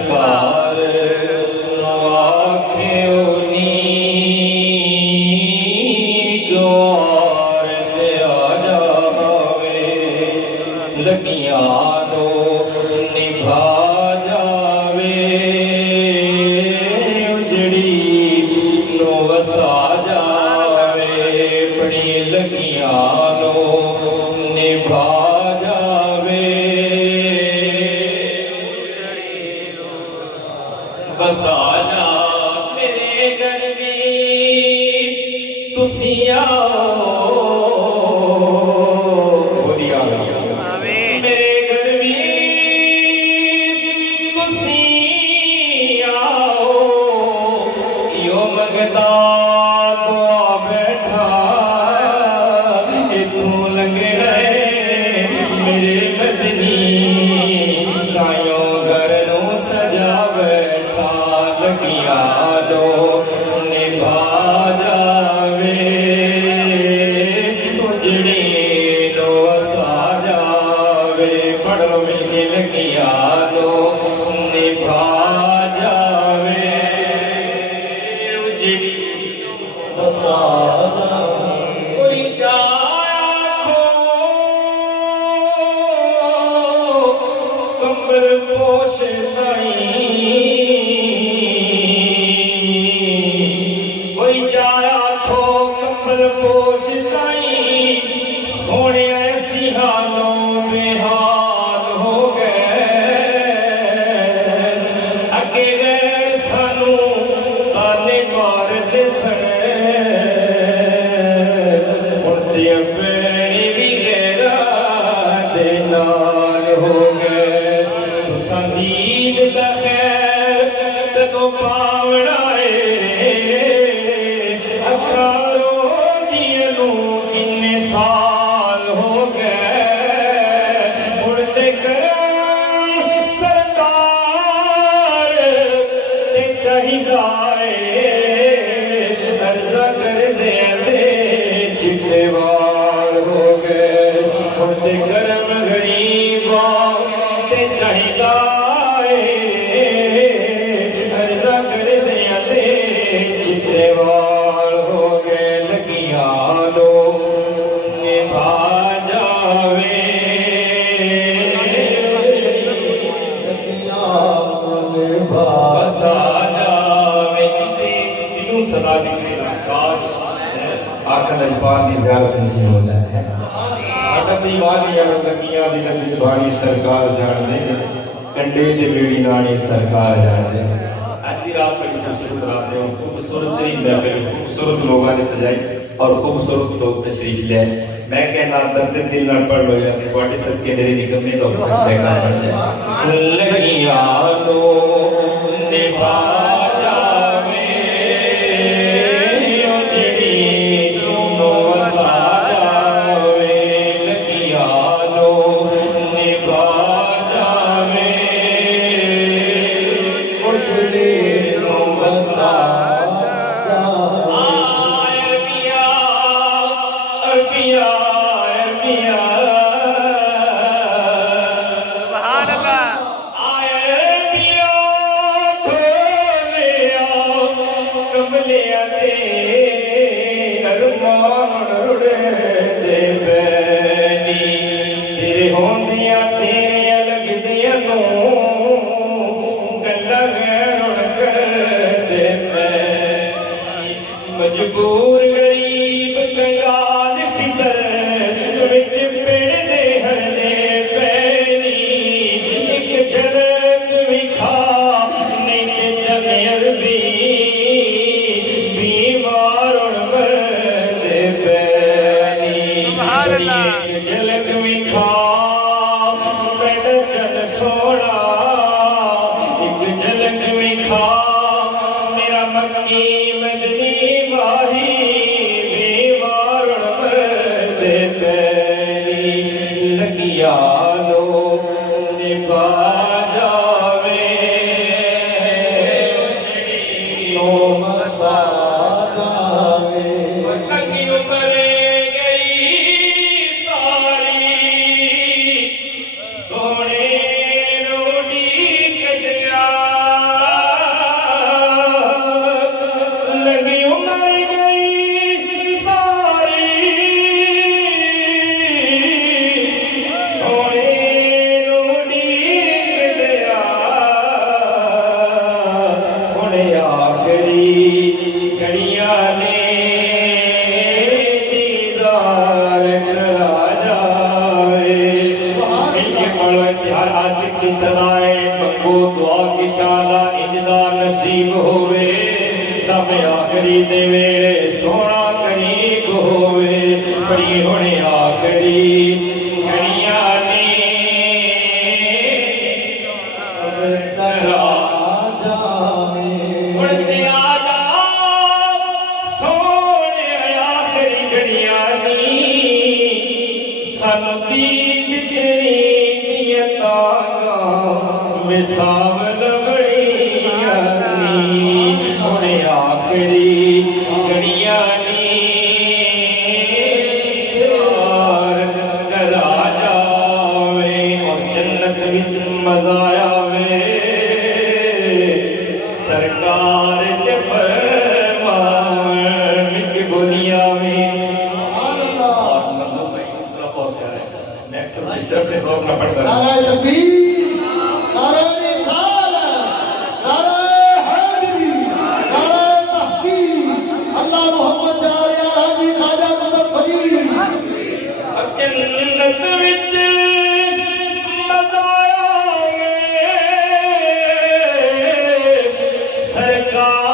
سرکار نواکھیونی دوار تے آ جاوے لگیاں نو نبھا جاوے اجڑی نو وسا جاوے بڑی لگیاں نو نبھا بسانا میرے گھر میں تسی آؤ میرے گھر میں تسی آؤ یو منگتا دعا بیٹھا اتوں لگ رہے میرے مدنی تائیوں گھر نو سجا بیٹھا لگیاں دو نبھا جاوے اجڑی دو وسا جاوے پڑھ لو مل کے لگیاں دو نبھا جاوے اجڑی وسا جاوے کوئی کمبل پوش کوئی جایا کھو کمبل پوش سونے ایسی حالوں بے حال ہو گئے اگے غیر سانو تانے مارتے سنے اڑتے پیڑی بھی غیرہ دے نال ہو گئے تو سندید دا خیر تدو پاوڑا سال ہو گئے اڑتے کرم سرکار تے چاہیدہ عرضہ کر دے چٹے وال ہو گئے اڑتے کرم غریباں تے چاہیدہ عرضہ کر دے چٹے وال ہو گئے لگیاں دو نبھا جاوے بسا جاوے تینوں صدا دیتے کاش آقا نجبان کی زیارت نصیب ہو جائے آقا دیوانی یا لگیاں دی نتیج بھاری سرکار جان دے کنڈے جے بیڑی نانی سرکار جان دے آدھی رات پر خوبصورت رات ہے خوبصورت ترین محفل خوبصورت لوگوں نے سجائی اور خوبصورت لوگ تشریف لے میں کہنا درد دل نہ پڑھ لو یا تھوڑے سب کے میرے نکمے لوگ سکتے کا پڑھ جائے لگیاں تو نبھا جاوے اجڑی نو وسا جاوے لگیاں تو نبھا جاوے اجڑی نو وسا مجبور غریب کنگال فطر وچ پیڑ دے ہرنے پیری ایک جھلک وکھا نہیں تے چنے عربی بیمار مردے پیری ایک جھلک وکھا پیڑ چن سونا ایک جھلک وکھا میرا مکی مدنی ماہی پاک شالا اجدا نصیب ہوئے تب آخری دے ویلے سونا قریب ہوئے پڑھی ہونے آخری گھڑیاں نے اڑتے آ جا سونے آخری گھڑیاں نے سانو دید تیری دیتا مثال بڑی ہونے آخری گھڑیاں نی یار کرا جاوے اور جنت وچ مزہ آوے سرکار تے فرمان کہ بولیا میں نیکسٹ رجسٹر اپنے سوک نہ پڑھتا نعرہ تکبیر، نعرہ رسالت، نعرہ حیدری، نعرہ تحقیق، اللہ محمد جاریہ حاجی خواجہ قدر فقیر اب جنت وچ مزہ آوے سرکار